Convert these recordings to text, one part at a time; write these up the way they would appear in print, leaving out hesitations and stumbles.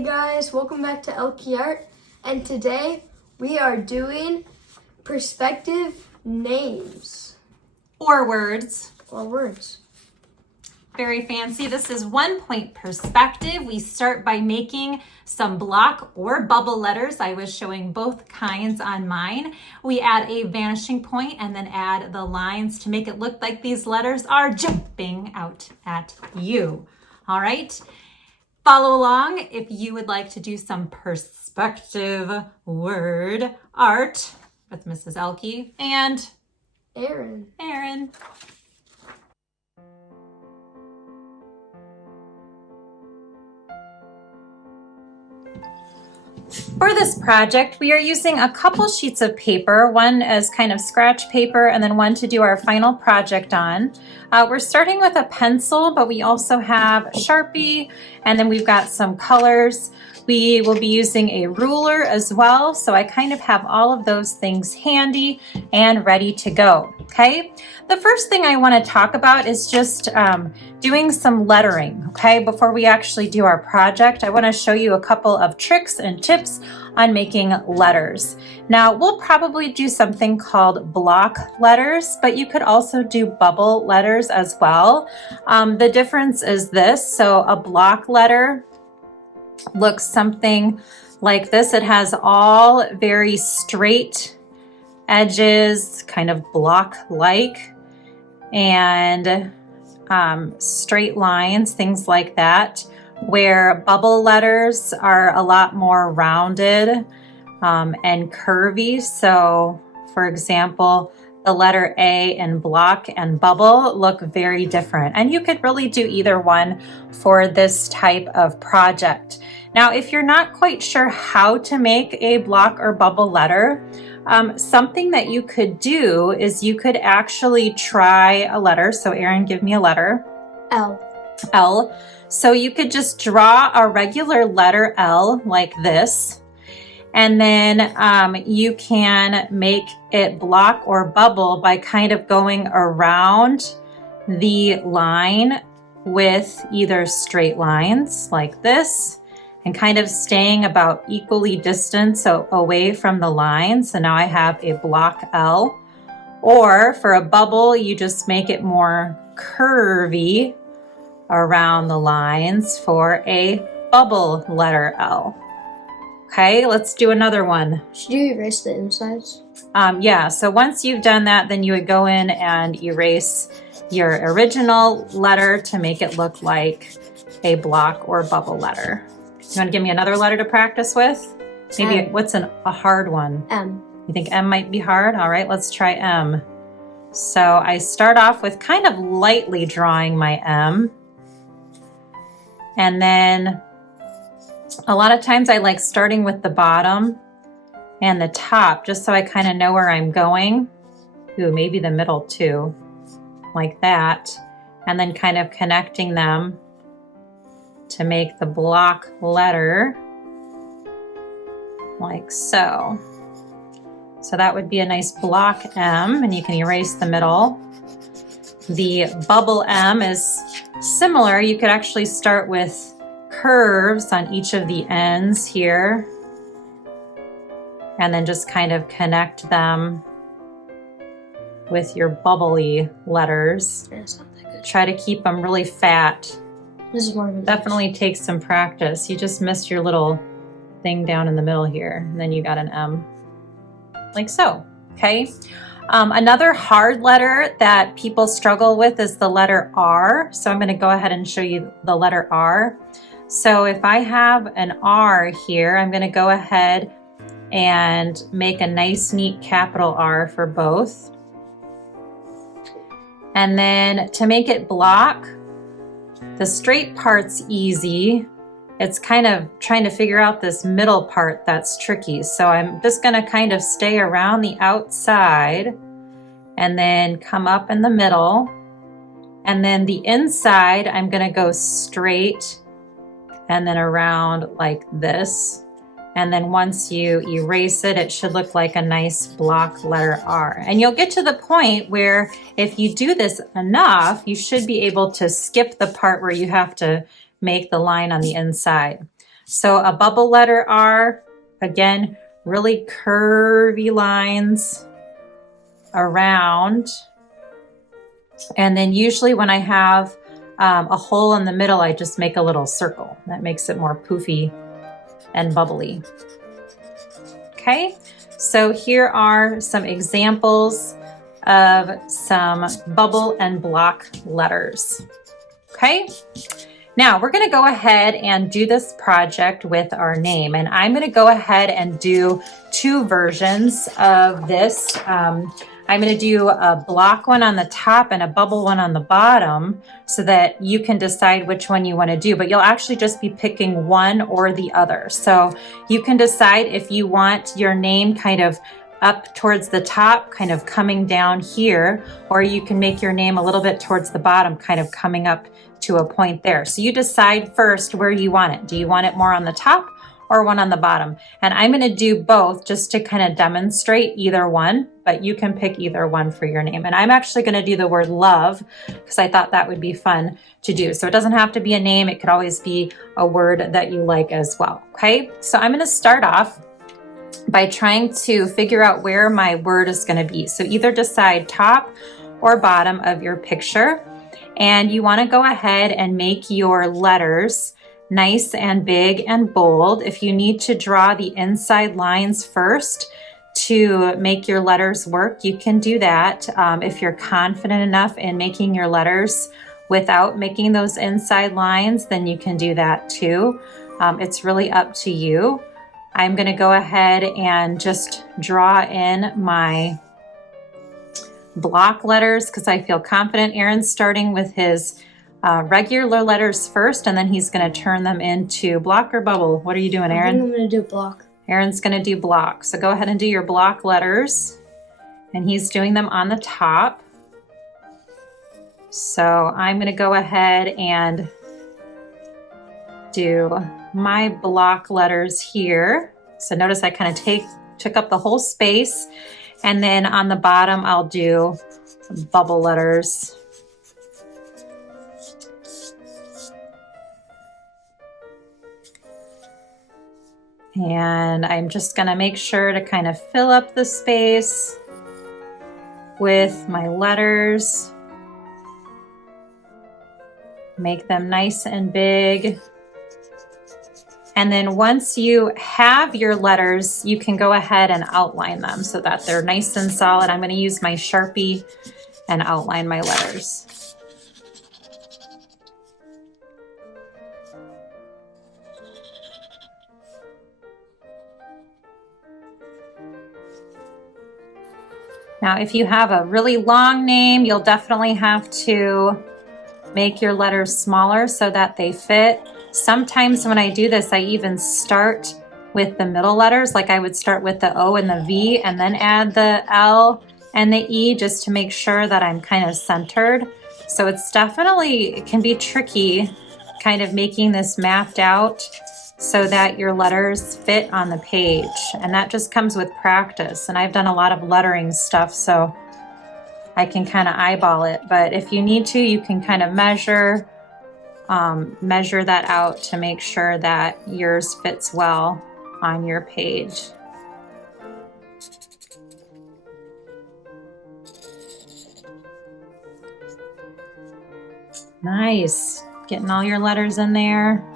Hey guys, welcome back to Elkie Art, and today we are doing perspective names. Or words. Or words. Very fancy. This is 1 point perspective. We start by making some block or bubble letters. I was showing both kinds on mine. We add a vanishing point and then add the lines to make it look like these letters are jumping out at you. All right. Follow along if you would like to do some perspective word art with Mrs. Elkie and Aaron. For this project, we are using a couple sheets of paper, one as kind of scratch paper and then one to do our final project on. We're starting with a pencil, but we also have Sharpie, and then we've got some colors. We will be using a ruler as well, so I kind of have all of those things handy and ready to go, okay? The first thing I want to talk about is just doing some lettering, okay? Before we actually do our project, I want to show you a couple of tricks and tips on making letters. Now, we'll probably do something called block letters, but you could also do bubble letters as well. The difference is this, so a block letter looks something like this. It has all very straight edges, kind of block-like, and straight lines, things like that, where bubble letters are a lot more rounded and curvy. So, for example, the letter A in block and bubble look very different. And you could really do either one for this type of project. Now, if you're not quite sure how to make a block or bubble letter, something that you could do is you could actually try a letter. So Aaron, give me a letter. L. L. So you could just draw a regular letter L like this. And then you can make it block or bubble by kind of going around the line with either straight lines like this and kind of staying about equally distant, so away from the line. So now I have a block L. Or for a bubble, you just make it more curvy around the lines for a bubble letter L. Okay, let's do another one. Should you erase the insides? Yeah, so once you've done that, then you would go in and erase your original letter to make it look like a block or bubble letter. You want to give me another letter to practice with? Maybe M. What's a hard one? M. You think M might be hard? All right, let's try M. So I start off with kind of lightly drawing my M. And then a lot of times I like starting with the bottom and the top just so I kind of know where I'm going. Ooh, maybe the middle too, like that. And then kind of connecting them to make the block letter like so. So that would be a nice block M, and you can erase the middle. The bubble M is similar. You could actually start with curves on each of the ends here and then just kind of connect them with your bubbly letters. Yeah, it's not that good. Try to keep them really fat. This is more of a Definitely takes some practice. You just missed your little thing down in the middle here, and then you got an M like so. Okay. Another hard letter that people struggle with is the letter R. So I'm going to go ahead and show you the letter R. So if I have an R here, I'm going to go ahead and make a nice, neat capital R for both. And then to make it block, the straight part's easy. It's kind of trying to figure out this middle part that's tricky. So I'm just going to kind of stay around the outside and then come up in the middle. And then the inside, I'm going to go straight and then around like this. And then once you erase it, it should look like a nice block letter R. And you'll get to the point where if you do this enough, you should be able to skip the part where you have to make the line on the inside. So a bubble letter R, again, really curvy lines around. And then usually when I have a hole in the middle, I just make a little circle. That makes it more poofy and bubbly. Okay, so here are some examples of some bubble and block letters. Okay, now we're going to go ahead and do this project with our name, and I'm going to go ahead and do two versions of this. I'm going to do a block one on the top and a bubble one on the bottom so that you can decide which one you want to do, but you'll actually just be picking one or the other. So you can decide if you want your name kind of up towards the top, kind of coming down here, or you can make your name a little bit towards the bottom, kind of coming up to a point there. So you decide first where you want it. Do you want it more on the top or one on the bottom? And I'm going to do both just to kind of demonstrate either one, but you can pick either one for your name. And I'm actually going to do the word love because I thought that would be fun to do. So it doesn't have to be a name. It could always be a word that you like as well. Okay, so I'm going to start off by trying to figure out where my word is going to be. So either decide top or bottom of your picture. And you want to go ahead and make your letters nice and big and bold. If you need to draw the inside lines first to make your letters work, you can do that. If you're confident enough in making your letters without making those inside lines, then you can do that too. It's really up to you. I'm going to go ahead and just draw in my block letters because I feel confident. Aaron's starting with his regular letters first, and then he's going to turn them into block or bubble. What are you doing, Aaron? I think I'm going to do block. Aaron's going to do block. So go ahead and do your block letters, and he's doing them on the top. So I'm going to go ahead and do my block letters here. So notice I kind of took up the whole space, and then on the bottom I'll do bubble letters. And I'm just going to make sure to kind of fill up the space with my letters. Make them nice and big. And then once you have your letters, you can go ahead and outline them so that they're nice and solid. I'm going to use my Sharpie and outline my letters. Now, if you have a really long name, you'll definitely have to make your letters smaller so that they fit. Sometimes when I do this, I even start with the middle letters, like I would start with the O and the V and then add the L and the E just to make sure that I'm kind of centered. So it can be tricky kind of making this mapped out so that your letters fit on the page. And that just comes with practice. And I've done a lot of lettering stuff, so I can kind of eyeball it. But if you need to, you can kind of measure that out to make sure that yours fits well on your page. Nice. Getting all your letters in there.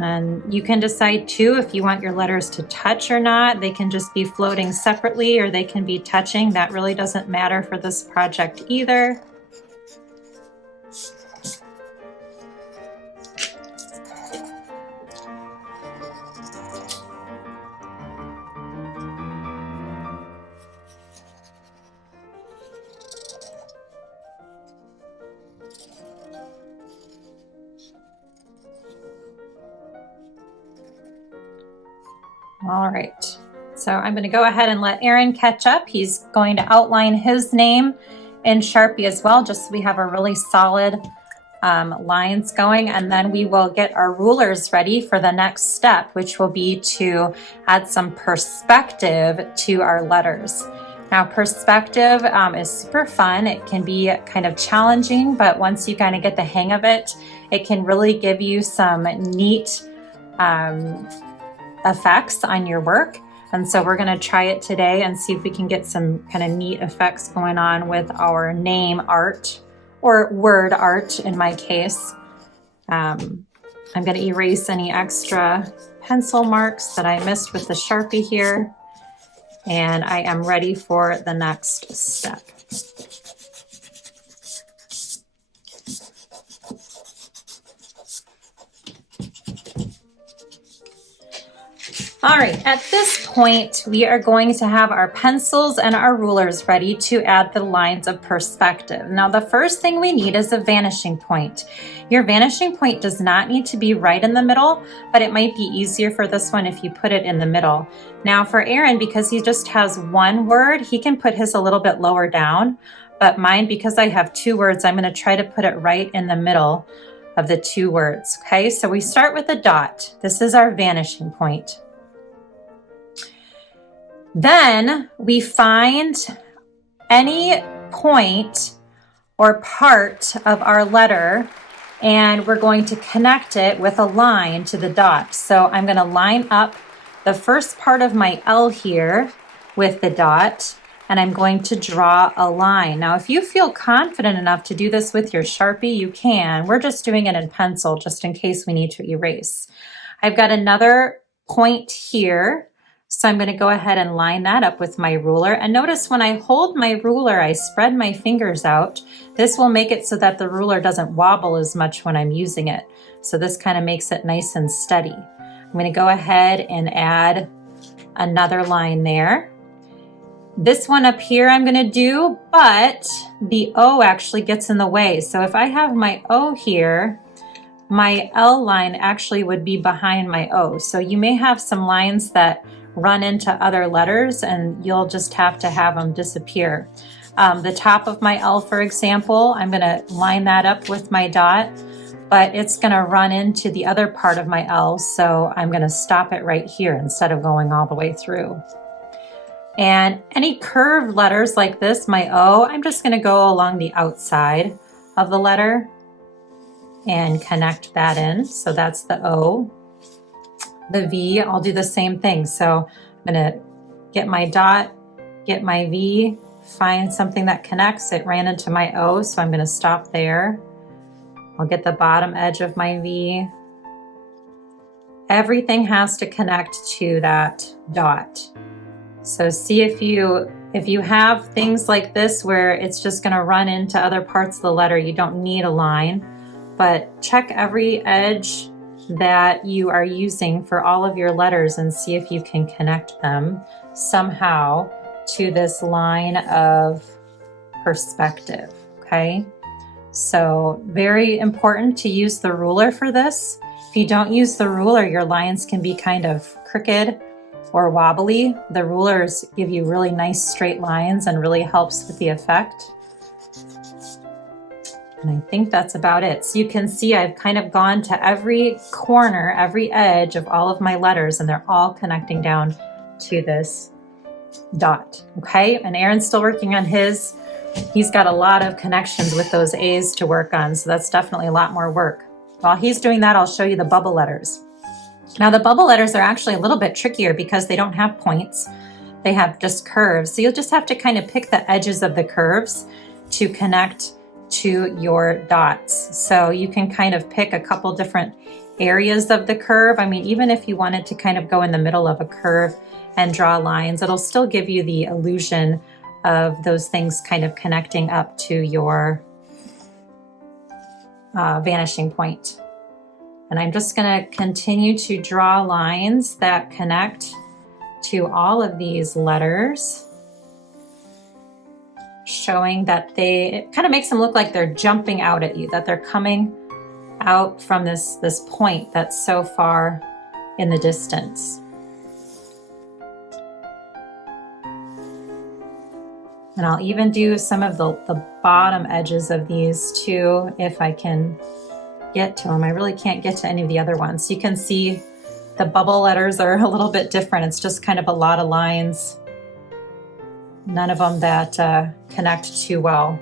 And you can decide too if you want your letters to touch or not. They can just be floating separately or they can be touching. That really doesn't matter for this project either. All right, so I'm going to go ahead and let Aaron catch up. He's going to outline his name in Sharpie as well, just so we have a really solid lines going, and then we will get our rulers ready for the next step, which will be to add some perspective to our letters. Now, perspective is super fun. It can be kind of challenging, but once you kind of get the hang of it, it can really give you some neat effects on your work. And so we're going to try it today and see if we can get some kind of neat effects going on with our name art, or word art in my case. I'm going to erase any extra pencil marks that I missed with the Sharpie here. And I am ready for the next step. All right, at this point, we are going to have our pencils and our rulers ready to add the lines of perspective. Now, the first thing we need is a vanishing point. Your vanishing point does not need to be right in the middle, but it might be easier for this one if you put it in the middle. Now for Aaron, because he just has one word, he can put his a little bit lower down, but mine, because I have two words, I'm going to try to put it right in the middle of the two words. Okay, so we start with a dot. This is our vanishing point. Then we find any point or part of our letter, and we're going to connect it with a line to the dot. So I'm going to line up the first part of my L here with the dot, and I'm going to draw a line. Now, if you feel confident enough to do this with your Sharpie, you can. We're just doing it in pencil just in case we need to erase. I've got another point here. So I'm going to go ahead and line that up with my ruler. And notice when I hold my ruler, I spread my fingers out. This will make it so that the ruler doesn't wobble as much when I'm using it. So this kind of makes it nice and steady. I'm going to go ahead and add another line there. This one up here I'm going to do, but the O actually gets in the way. So if I have my O here, my L line actually would be behind my O. So you may have some lines that run into other letters and you'll just have to have them disappear. The top of my L, for example, I'm going to line that up with my dot, but it's going to run into the other part of my L, so I'm going to stop it right here instead of going all the way through. And any curved letters like this, my O, I'm just going to go along the outside of the letter and connect that in. So that's the O. The V, I'll do the same thing. So I'm going to get my dot, get my V, find something that connects. It ran into my O, so I'm going to stop there. I'll get the bottom edge of my V. Everything has to connect to that dot. So see if you have things like this where it's just going to run into other parts of the letter, you don't need a line, but check every edge that you are using for all of your letters and see if you can connect them somehow to this line of perspective, okay? So very important to use the ruler for this. If you don't use the ruler, your lines can be kind of crooked or wobbly. The rulers give you really nice straight lines and really helps with the effect. And I think that's about it. So you can see I've kind of gone to every corner, every edge of all of my letters, and they're all connecting down to this dot, okay? And Aaron's still working on his. He's got a lot of connections with those A's to work on, so that's definitely a lot more work. While he's doing that, I'll show you the bubble letters. Now the bubble letters are actually a little bit trickier because they don't have points. They have just curves. So you'll just have to kind of pick the edges of the curves to connect to your dots. So you can kind of pick a couple different areas of the curve. I mean, even if you wanted to kind of go in the middle of a curve and draw lines, it'll still give you the illusion of those things kind of connecting up to your vanishing point. And I'm just going to continue to draw lines that connect to all of these letters, showing that it kind of makes them look like they're jumping out at you, that they're coming out from this point that's so far in the distance. And I'll even do some of the bottom edges of these too, if I can get to them. I really can't get to any of the other ones. You can see the bubble letters are a little bit different. It's just kind of a lot of lines none of them that connect too well.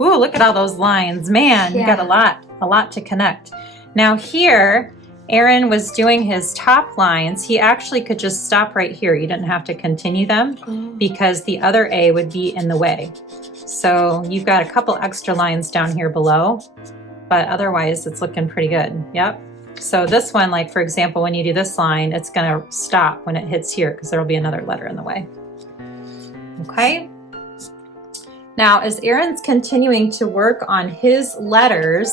Ooh, look at all those lines. Man, you got a lot to connect. Now here, Aaron was doing his top lines. He actually could just stop right here. You didn't have to continue them because the other A would be in the way. So you've got a couple extra lines down here below, but otherwise it's looking pretty good. Yep. So this one, like for example, when you do this line, it's gonna stop when it hits here because there'll be another letter in the way. Okay. Now, as Aaron's continuing to work on his letters,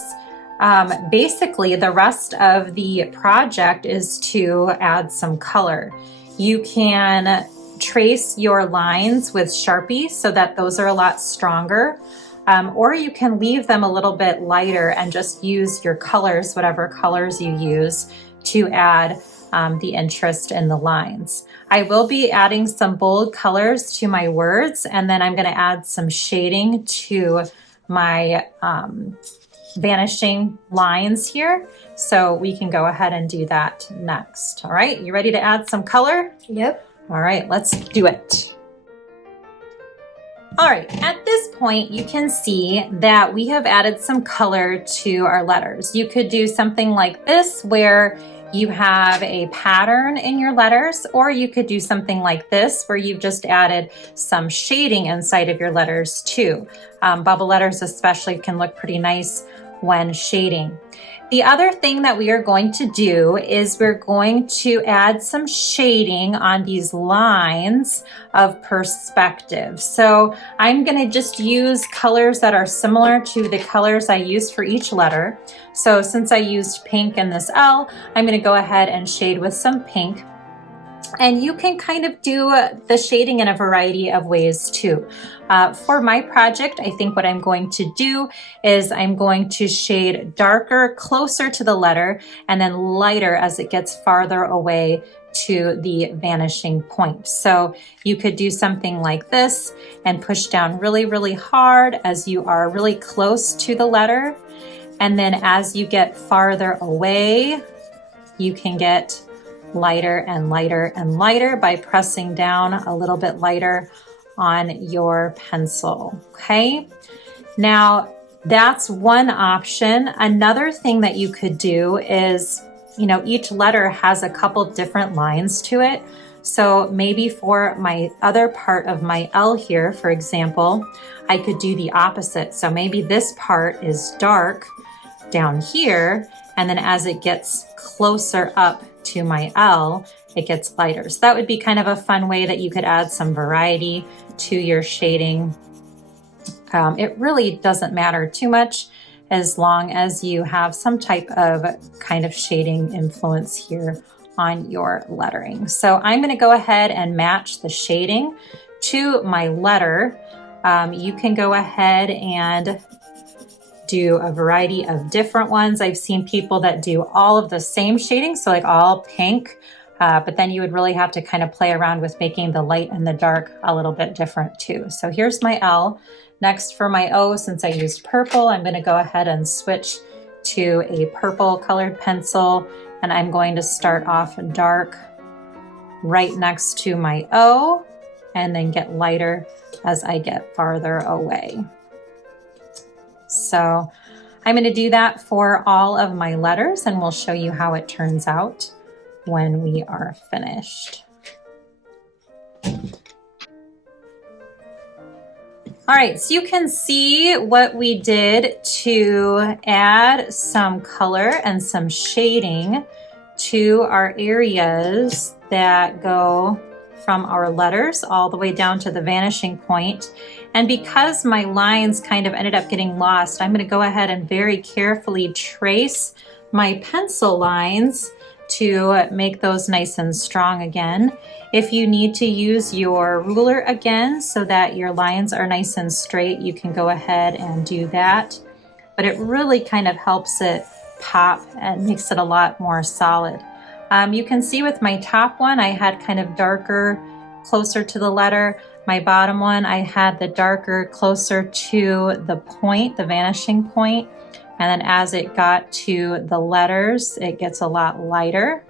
basically the rest of the project is to add some color. You can trace your lines with Sharpie so that those are a lot stronger, or you can leave them a little bit lighter and just use your colors, whatever colors you use, to add the interest in the lines. I will be adding some bold colors to my words, and then I'm going to add some shading to my vanishing lines here. So we can go ahead and do that next. All right, you ready to add some color? Yep. All right, let's do it. All right, at this point, you can see that we have added some color to our letters. You could do something like this where you have a pattern in your letters, or you could do something like this where you've just added some shading inside of your letters too. Bubble letters especially can look pretty nice when shading. The other thing that we are going to do is we're going to add some shading on these lines of perspective. So I'm going to just use colors that are similar to the colors I used for each letter. So since I used pink in this L, I'm going to go ahead and shade with some pink. And you can kind of do the shading in a variety of ways too. For my project, I think what I'm going to do is I'm going to shade darker closer to the letter and then lighter as it gets farther away to the vanishing point. So you could do something like this and push down really, really hard as you are really close to the letter. And then as you get farther away, you can get lighter and lighter and lighter by pressing down a little bit lighter on your pencil. Okay. Now that's one option. Another thing that you could do is, each letter has a couple different lines to it. So maybe for my other part of my L here, for example, I could do the opposite. So maybe this part is dark down here, and then as it gets closer up to my L, it gets lighter. So that would be kind of a fun way that you could add some variety to your shading. It really doesn't matter too much as long as you have some type of kind of shading influence here on your lettering. So I'm going to go ahead and match the shading to my letter. You can go ahead and do a variety of different ones. I've seen people that do all of the same shading, so like all pink, but then you would really have to kind of play around with making the light and the dark a little bit different too. So here's my L. Next for my O, since I used purple, I'm going to go ahead and switch to a purple colored pencil, and I'm going to start off dark right next to my O and then get lighter as I get farther away. So I'm going to do that for all of my letters, and we'll show you how it turns out when we are finished. All right, so you can see what we did to add some color and some shading to our areas that go from our letters all the way down to the vanishing point. And because my lines kind of ended up getting lost, I'm going to go ahead and very carefully trace my pencil lines to make those nice and strong again. If you need to use your ruler again so that your lines are nice and straight, you can go ahead and do that. But it really kind of helps it pop and makes it a lot more solid. You can see with my top one, I had kind of darker closer to the letter. My bottom one, I had the darker closer to the point, the vanishing point. And then as it got to the letters, it gets a lot lighter.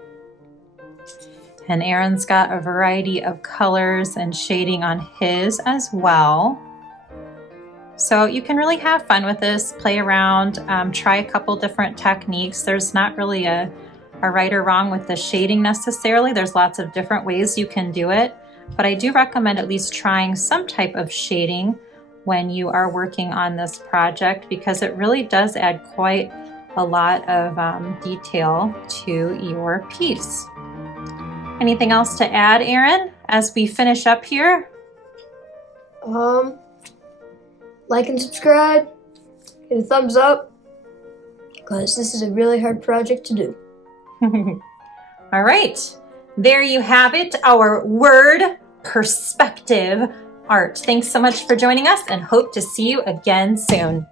And Aaron's got a variety of colors and shading on his as well. So you can really have fun with this, play around, try a couple different techniques. There's not really a right or wrong with the shading necessarily. There's lots of different ways you can do it, but I do recommend at least trying some type of shading when you are working on this project, because it really does add quite a lot of detail to your piece. Anything else to add, Aaron, as we finish up here? Like and subscribe, hit a thumbs up, because this is a really hard project to do. All right, there you have it, our word perspective art. Thanks so much for joining us and hope to see you again soon.